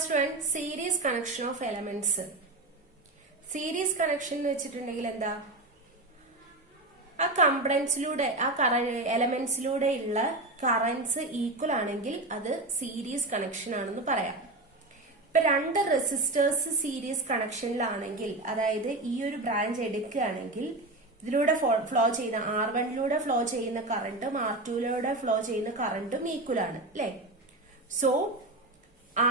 First one series connection of elements. Series connection എന്ന് വെച്ചിട്ടുണ്ടെങ്കിൽ എന്താ, ആ കമ്പണൻസിലൂടെ എലമെന്റ്സിലൂടെയുള്ള കറന്റ്സ് ഈക്വൽ ആണെങ്കിൽ അത് സീരീസ് കണക്ഷൻ ആണെന്ന് പറയാം. ഇപ്പൊ രണ്ട് റെസിസ്റ്റേഴ്സ് സീരീസ് കണക്ഷനിലാണെങ്കിൽ, അതായത് ഈ ഒരു ബ്രാഞ്ച് എടുക്കുകയാണെങ്കിൽ ഇതിലൂടെ ഫ്ലോ ചെയ്യുന്ന R1 ഫ്ലോ ചെയ്യുന്ന കറന്റും R2 ഫ്ലോ ചെയ്യുന്ന കറന്റും ഈക്വൽ ആണ് അല്ലെ. So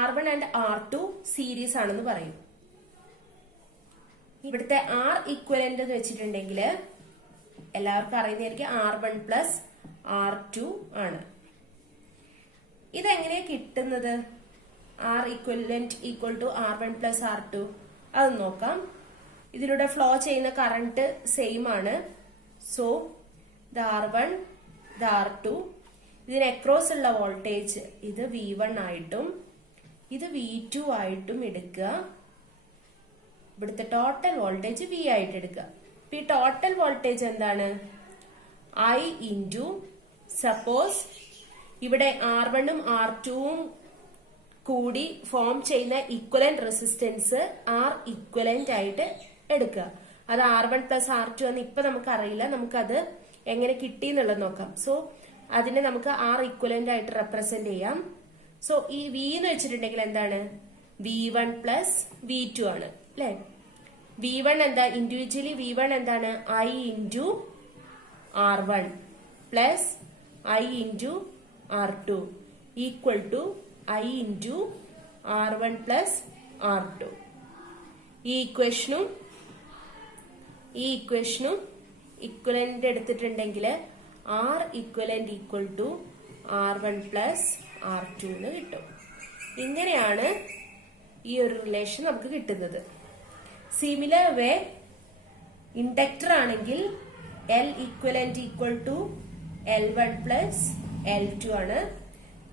R1 and R2 series ആണെന്ന് പറയും. ഇവിടുത്തെ R ഇക്വലന്റ് എന്ന് വെച്ചിട്ടുണ്ടെങ്കിൽ എല്ലാവർക്കും അറിയുന്നതായിരിക്കും R1 പ്ലസ് R2 ആണ്. ഇതെങ്ങനെയാ കിട്ടുന്നത്? R equivalent equal to R1 plus R2 അത് നോക്കാം. ഇതിലൂടെ ഫ്ലോ ചെയ്യുന്ന കറന്റ് സെയിം ആണ്. സോ ഇത് R1 ഇത് R2. ഇതിന് അക്രോസ് ഉള്ള വോൾട്ടേജ് ഇത് V1 ആയിട്ടും ഇത് V2 ആയിട്ടും എടുക്കുക. ഇവിടുത്തെ ടോട്ടൽ വോൾട്ടേജ് V ആയിട്ട് എടുക്കുക. ഈ ടോട്ടൽ വോൾട്ടേജ് എന്താണ്? I ഇൻറ്റു സപ്പോസ് ഇവിടെ R1ഉം R2ഉം കൂടി ഫോം ചെയ്യുന്ന ഇക്വലന്റ് റെസിസ്റ്റൻസ് R ഇക്വലന്റ് ആയിട്ട് എടുക്കുക. അത് R1 പ്ലസ് R2 എന്ന് ഇപ്പൊ നമുക്ക് അറിയില്ല, നമുക്കത് എങ്ങനെ കിട്ടി എന്നുള്ളത് നോക്കാം. സോ അതിനെ നമുക്ക് R ഇക്വലന്റ് ആയിട്ട് റെപ്രസെന്റ് ചെയ്യാം. സോ ഈ V എന്ന് വെച്ചിട്ടുണ്ടെങ്കിൽ എന്താണ്? V1 പ്ലസ് V2 ആണ് അല്ലെ. V1 എന്താ? ഇൻഡിവിജ്വലി V1 എന്താണ്? I into R1 plus I into R2 equal to I into R1 plus R2. ഈ ഇക്വേഷനും ഇക്വലന്റ് എടുത്തിട്ടുണ്ടെങ്കിൽ R equivalent equal to R1 plus R2 എന്ന് കിട്ടും. ഇങ്ങനെയാണ് ഈ ഒരു റിലേഷൻ നമുക്ക് കിട്ടുന്നത്. സിമിലർ വേ ഇൻഡക്ടർ ആണെങ്കിൽ L equivalent equal to L1 plus L2 ആണ്.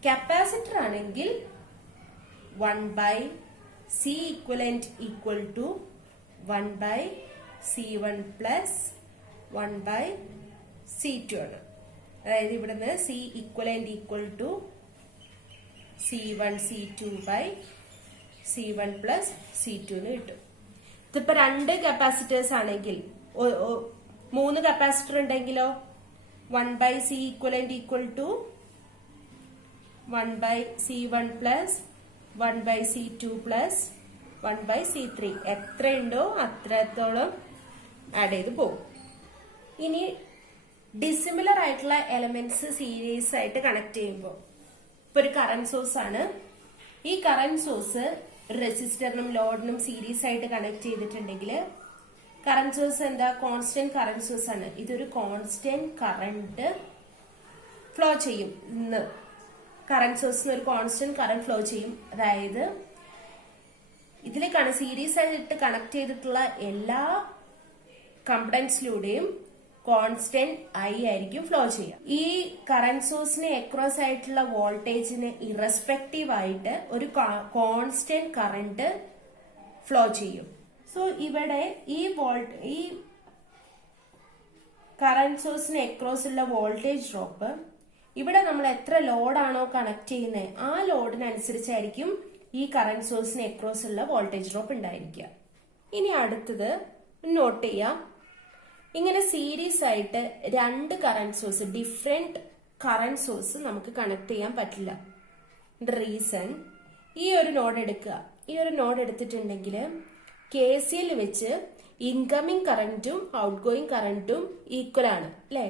കപ്പാസിറ്റർ ആണെങ്കിൽ 1/C equivalent equal to 1/C1 plus 1/C2 ആണ്. അതായത് ഇവിടുന്ന് C equivalent equal to C1 C2 by C1 plus C2 എന്ന് കിട്ടും. ഇതിപ്പോ രണ്ട് കപ്പാസിറ്റേഴ്സ് ആണെങ്കിൽ, 3 കപ്പാസിറ്റർ ഉണ്ടെങ്കിലോ 1/C equivalent equal to 1/C1 plus 1/C2 plus 1/C3 എത്രയുണ്ടോ അത്രത്തോളം ആഡ് ചെയ്ത് പോകും. ഇനി ഡിസിമിലർ ആയിട്ടുള്ള എലമെന്റ്സ് സീരീസ് ആയിട്ട് കണക്ട് ചെയ്യുമ്പോൾ, ഇപ്പൊ ഒരു കറന്റ് സോഴ്സ് ആണ്. ഈ കറന്റ് സോഴ്സ് റെസിസ്റ്ററിനും ലോഡിനും സീരീസ് ആയിട്ട് കണക്ട് ചെയ്തിട്ടുണ്ടെങ്കിൽ കറന്റ് സോഴ്സ് എന്താ? കോൺസ്റ്റന്റ് കറന്റ് സോഴ്സ് ആണ്. ഇതൊരു കോൺസ്റ്റന്റ് കറന്റ് ഫ്ലോ ചെയ്യും. കറന്റ് സോഴ്സിന് ഒരു കോൺസ്റ്റന്റ് കറന്റ് ഫ്ലോ ചെയ്യും. അതായത് ഇതിലേക്കാണ് സീരീസ് ആയിട്ട് കണക്ട് ചെയ്തിട്ടുള്ള എല്ലാ കമ്പണൻസിലൂടെയും കോൺസ്റ്റന്റ് I ആയിരിക്കും ഫ്ലോ ചെയ്യുക. ഈ കറന്റ് സോഴ്സിന് അക്രോസ് ആയിട്ടുള്ള വോൾട്ടേജിന് ഇറസ്പെക്റ്റീവ് ആയിട്ട് ഒരു കോൺസ്റ്റന്റ് കറന്റ് ഫ്ലോ ചെയ്യും. സോ ഇവിടെ ഈ കറന്റ് സോഴ്സിന് അക്രോസ് ഉള്ള വോൾട്ടേജ് ഡ്രോപ്പ് ഇവിടെ നമ്മൾ എത്ര ലോഡാണോ കണക്ട് ചെയ്യുന്നത് ആ ലോഡിനനുസരിച്ചായിരിക്കും ഈ കറന്റ് സോഴ്സിന് അക്രോസ് ഉള്ള വോൾട്ടേജ് ഡ്രോപ്പ് ഉണ്ടായിരിക്കുക. ഇനി അടുത്തത് നോട്ട് ചെയ്യാം. ഇങ്ങനെ സീരീസ് ആയിട്ട് രണ്ട് current source, different current source നമുക്ക് കണക്ട് ചെയ്യാൻ പറ്റില്ല. റീസൺ, ഈ ഒരു നോഡ് എടുക്കുക. ഈ ഒരു നോഡ് എടുത്തിട്ടുണ്ടെങ്കിൽ KCL വെച്ച് ഇൻകമിങ് കറന്റും ഔട്ട് ഗോയിങ് കറന്റും ഈക്വൽ ആണ് അല്ലെ.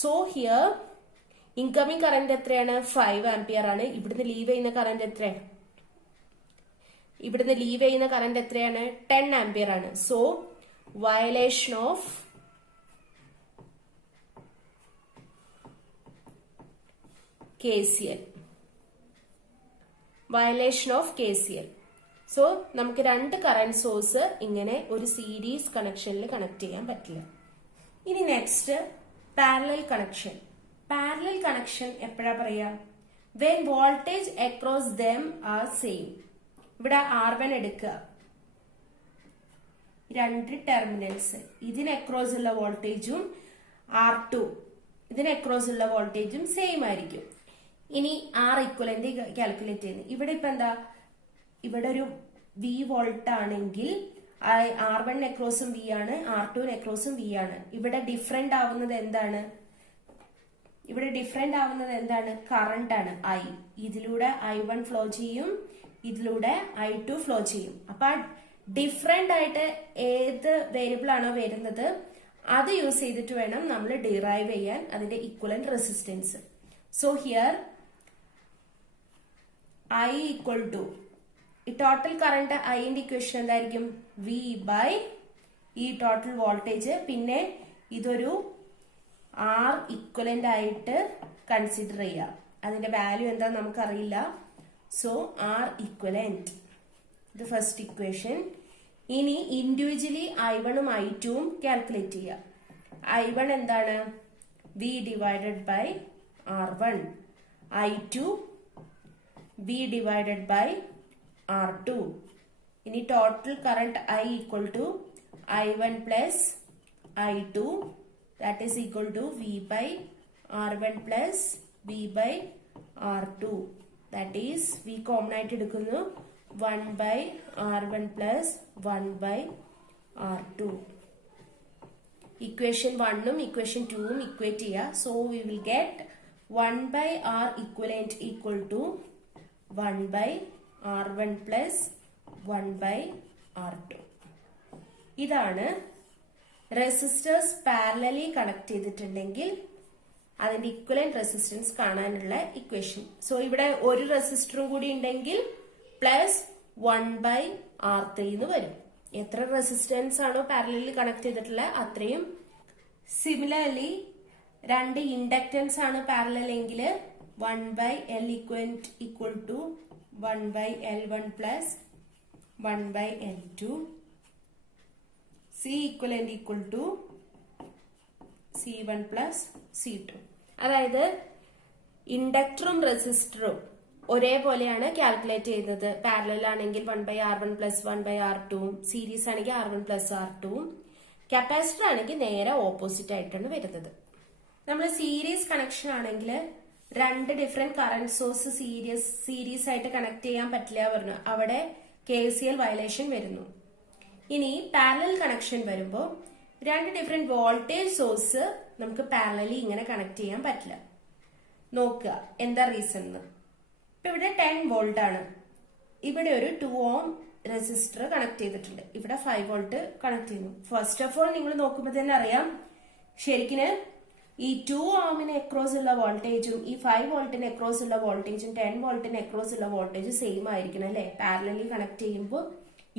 സോ ഹിയർ ഇൻകമിങ് കറന്റ് എത്രയാണ്? 5 ആംപിയർ ആണ്. ഇവിടുന്ന് ലീവ് ചെയ്യുന്ന കറന്റ് എത്രയാണ്? ഇവിടുന്ന് ലീവ് ചെയ്യുന്ന കറന്റ് എത്രയാണ്? 10 ആംപിയർ ആണ്. So violation of KCL. Violation of KCL. So നമുക്ക് രണ്ട് കറന്റ് സോഴ്സ് ഇങ്ങനെ ഒരു സീരീസ് കണക്ഷനിൽ കണക്ട് ചെയ്യാൻ പറ്റില്ല. ഇനി next parallel connection. Parallel connection എപ്പോഴാ പറയാ? When voltage across them are same. ഇവിടെ R1 എടുക്കുക, രണ്ട് ടെർമിനൽസ്, ഇതിന് അക്രോസ് ഉള്ള വോൾട്ടേജും R2 ഇതിന് അക്രോസ് ഉള്ള വോൾട്ടേജും സെയിം ആയിരിക്കും. ഇനി R ഇക്വലന്റ് കാൽക്കുലേറ്റ് ചെയ്യുന്നത് ഇവിടെ ഇപ്പൊ എന്താ? ഇവിടെ ഒരു വി വോൾട്ട് ആണെങ്കിൽ R1 അക്രോസും വി ആണ്, R2 അക്രോസും വി ആണ്. ഇവിടെ ഡിഫറെന്റ് ആവുന്നത് എന്താണ്? കറണ്ട് ആണ് I. ഇതിലൂടെ I1 ഫ്ലോ ചെയ്യും, ഇതിലൂടെ I2 ഫ്ലോ ചെയ്യും. അപ്പൊ ഡിഫറെന്റ് ആയിട്ട് ഏത് വേരിയബിൾ ആണോ വരുന്നത് അത് യൂസ് ചെയ്തിട്ട് വേണം നമ്മൾ ഡിറൈവ് ചെയ്യാൻ അതിന്റെ equivalent resistance. So here I equal to ഈ ടോട്ടൽ കറണ്ട് ഐന്റെ ഇക്വേഷൻ എന്തായിരിക്കും? V ബൈ ഈ ടോട്ടൽ വോൾട്ടേജ്, പിന്നെ ഇതൊരു R ഇക്വലന്റ് ആയിട്ട് കൺസിഡർ ചെയ്യാം. അതിന്റെ വാല്യൂ എന്താ നമുക്കറിയില്ല. സോ R ഇക്വലന്റ്, ഇത് ഫസ്റ്റ് ഇക്വേഷൻ. ഇനി ഇൻഡിവിജ്വലി I1ഉം I2ഉം കാൽക്കുലേറ്റ് ചെയ്യാം. I1 എന്താണ്? V divided by R1, I2 V divided by R2. ഇനി total current I equal to I1 plus I2 that is equal to V by R1 plus V by R2. That is V common ആയിട്ട് എടുക്കുന്നു, 1 by R1 plus 1 by R2. Equation 1ഉം equation 2ഉം equate ചെയ്യുക. So we will get 1 by R equivalent equal to 1 by R1 plus 1 by R2. ഇതാണ് resistors parallelly connect ചെയ്തിട്ടുണ്ടെങ്കിൽ അതിന്റെ equivalent resistance കാണാനുള്ള equation. So ഇവിടെ ഒരു റെസിസ്റ്ററും കൂടി ഉണ്ടെങ്കിൽ പ്ലസ് 1 by R3 എന്ന് വരും. എത്ര റെസിസ്റ്റൻസ് ആണോ പാരലലി കണക്ട് ചെയ്തിട്ടുള്ളത് അത്രയും. സിമിലർലി രണ്ട് ഇൻഡക്റ്റൻസ് ആണ് പാരലൽ എങ്കിൽ 1 by L equivalent equal to 1 by L1 plus 1 by L2. C equivalent equal to C1 plus C2. അതായത് ഇൻഡക്ടറും റെസിസ്റ്ററും ഒരേപോലെയാണ് കാൽക്കുലേറ്റ് ചെയ്യുന്നത്. പാരലൽ ആണെങ്കിൽ 1 by R1 plus 1 by R2, series ആണെങ്കിൽ R1 plus R2, കപ്പാസിറ്റർ ആണെങ്കിൽ നേരെ ഓപ്പോസിറ്റ് ആയിട്ടാണ് വരുന്നത്. നമ്മൾ സീരീസ് കണക്ഷൻ ആണെങ്കിൽ രണ്ട് ഡിഫറെന്റ് കറന്റ് സോഴ്സ് സീരീസ് ആയിട്ട് കണക്ട് ചെയ്യാൻ പറ്റില്ല പറഞ്ഞു, അവിടെ KCL വയലേഷൻ വരുന്നു. ഇനി പാരലൽ കണക്ഷൻ വരുമ്പോൾ രണ്ട് ഡിഫറെന്റ് വോൾട്ടേജ് സോഴ്സ് നമുക്ക് പാരലലി ഇങ്ങനെ കണക്ട് ചെയ്യാൻ പറ്റില്ല. നോക്കുക എന്താ റീസൺ എന്ന്. ഇപ്പൊ ഇവിടെ 10 വോൾട്ട് ആണ്, ഇവിടെ ഒരു 2 ohm റെസിസ്റ്റർ കണക്ട് ചെയ്തിട്ടുണ്ട്, ഇവിടെ 5 വോൾട്ട് കണക്ട് ചെയ്യുന്നു. ഫസ്റ്റ് ഓഫ് ഓൾ നിങ്ങൾ നോക്കുമ്പോൾ തന്നെ അറിയാം ശരിക്കും ഈ 2 ohmന് അക്രോസ് ഉള്ള വോൾട്ടേജും ഈ 5 വോൾട്ടിന് അക്രോസ് ഉള്ള വോൾട്ടേജും 10 വോൾട്ടിന് അക്രോസ് ഉള്ള വോൾട്ടേജ് സെയിം ആയിരിക്കണം അല്ലെ. പാരലലി കണക്ട് ചെയ്യുമ്പോൾ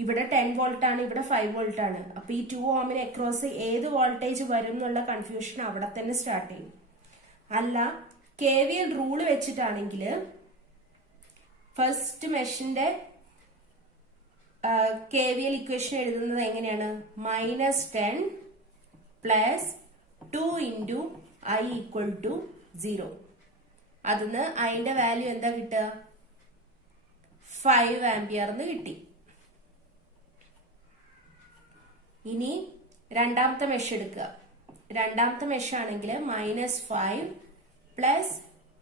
ഇവിടെ 10 വോൾട്ട് ആണ്, ഇവിടെ 5 വോൾട്ട് ആണ്. അപ്പൊ ഈ 2 ohmന് അക്രോസ് ഏത് വോൾട്ടേജ് വരും എന്നുള്ള കൺഫ്യൂഷൻ അവിടെ തന്നെ സ്റ്റാർട്ട് ചെയ്യും. അല്ല KVL റൂള് വെച്ചിട്ടാണെങ്കിൽ ഫസ്റ്റ് മെഷിന്റെ KVL ഇക്വേഷൻ എഴുതുന്നത് എങ്ങനെയാണ്? -10 plus 2 into I equal to 0. അതിന് അതിന്റെ വാല്യൂ എന്താ കിട്ടുക? 5 ആംപിയർ എന്ന് കിട്ടി. ഇനി രണ്ടാമത്തെ മെഷ് എടുക്കുക. രണ്ടാമത്തെ മെഷ് ആണെങ്കിൽ -5 plus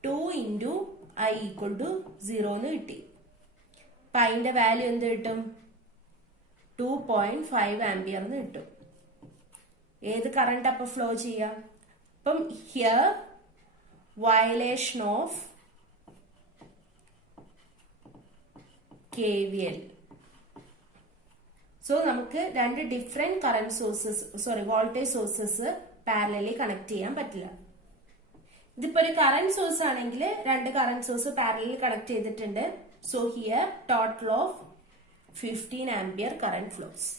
2 into I equal to 0 എന്ന് കിട്ടി. അപ്പൊ അതിന്റെ വാല്യൂ എന്ത് കിട്ടും? 2.5 ആംപിയർ എന്ന് കിട്ടും. ഏത് കറണ്ട് അപ്പൊ ഫ്ലോ ചെയ്യാം? അപ്പം here violation of KVL. So നമുക്ക് രണ്ട് different current sources voltage sources parallelly connect ചെയ്യാൻ പറ്റില്ല. ഇതിപ്പോ ഒരു കറന്റ് സോഴ്സ് ആണെങ്കിൽ രണ്ട് കറന്റ് സോഴ്സ് പാരലലി കണക്ട് ചെയ്തിട്ടുണ്ട്. So here total of 15 ampere current flows.